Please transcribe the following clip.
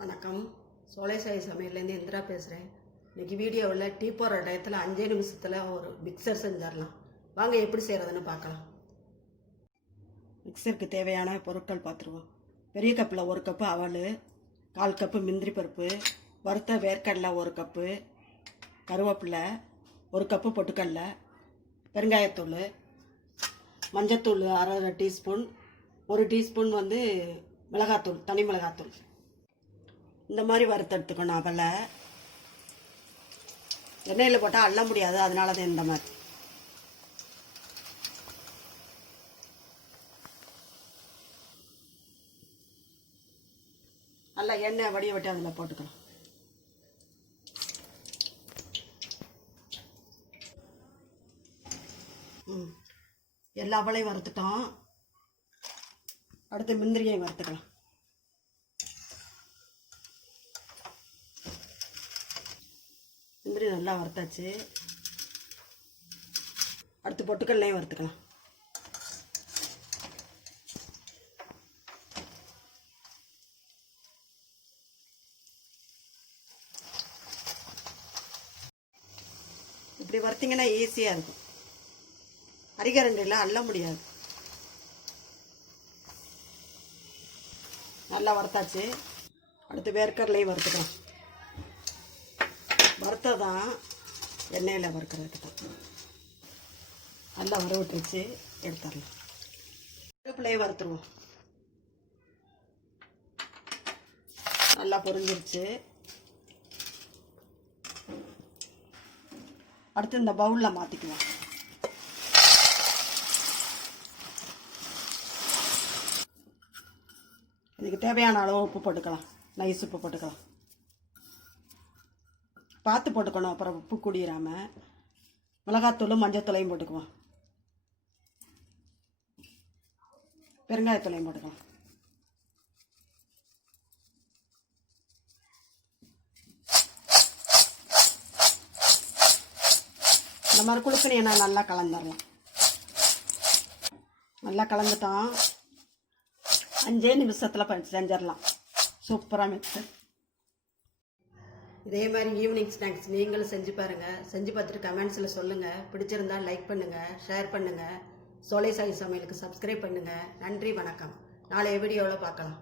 வணக்கம். சோலைசாய் சமையல்லேருந்து இந்திரா பேசுகிறேன். இன்றைக்கி வீடியோவில் டீ போடுற டயத்தில் 5 நிமிஷத்தில் ஒரு மிக்சர் செஞ்சிடலாம். வாங்க எப்படி செய்கிறதுன்னு பார்க்கலாம். மிக்சருக்கு தேவையான பொருட்கள் பார்த்துருவோம். பெரிய கப்பில் 1 கப்பு அவல், 1/4 கப்பு முந்திரி பருப்பு, வறுத்த வேர்க்கடலை 1 கப்பு, கருவேப்பிலை 1 கப்பு, பொட்டுக்கடலை, பெருங்காயத்தூள், மஞ்சத்தூள் 1/2 டீஸ்பூன், 1 டீஸ்பூன் மிளகாத்தூள், தனி மிளகாத்தூள். இந்த மாதிரி வறுத்தெடுத்துக்கணும். அவலை எண்ணெயில் போட்டால் அள்ள முடியாது, அதனால தான் இந்த மாதிரி. நல்லா எண்ணெய் வடிய விட்டு அதில் போட்டுக்கலாம். எல்லா அவளையும் வறுத்துட்டோம். அடுத்து முந்திரியை வறுத்துக்கலாம். முந்திரி நல்லா வறுத்தாச்சு. அடுத்து பொட்டுக்கடலையும் வறுத்துக்கலாம். இப்படி வறுத்தீங்கன்னா ஈஸியாக இருக்கும். அரிகரண்டில் அள்ள முடியாது. நல்லா வறுத்தாச்சு. அடுத்து வேர்க்கடலையும் வறுத்துக்கலாம். வறுத்ததான் எண்ணெயில் வறுக்கிறதுக்கு தான். நல்லா வறுவிட்டுருச்சு, எடுத்துடலாம். கருவேப்பிலையை வறுத்துருவோம். நல்லா பொரிஞ்சிருச்சு. அடுத்து இந்த பவுலில் மாற்றிக்குவோம். இதுக்கு தேவையான அளவு உப்பு போட்டுக்கலாம். நைஸ் உப்பு போட்டுக்கலாம். பார்த்து போட்டுக்கணும், அப்புறம் உப்பு கூடிராமல். மிளகாத்தூளும் மஞ்சத்தூளையும் போட்டுக்குவோம். பெருங்காயத்தூளையும் போட்டுக்கலாம். இந்த மாதிரி குளுக்கணியை நல்லா கலந்துடலாம். நல்லா கலந்துட்டோம். 5 நிமிஷத்தில் செஞ்சிடலாம். சூப்பராக மிக்சர். இதே மாதிரி ஈவினிங் ஸ்நாக்ஸ் நீங்களும் செஞ்சு பாருங்கள். செஞ்சு பார்த்துட்டு கமெண்ட்ஸில் சொல்லுங்கள். பிடிச்சிருந்தால் லைக் பண்ணுங்கள், ஷேர் பண்ணுங்கள். சோலைசாய் சமையலுக்கு சப்ஸ்கிரைப் பண்ணுங்கள். நன்றி, வணக்கம். நாளைய வீடியோவில் பார்க்கலாம்.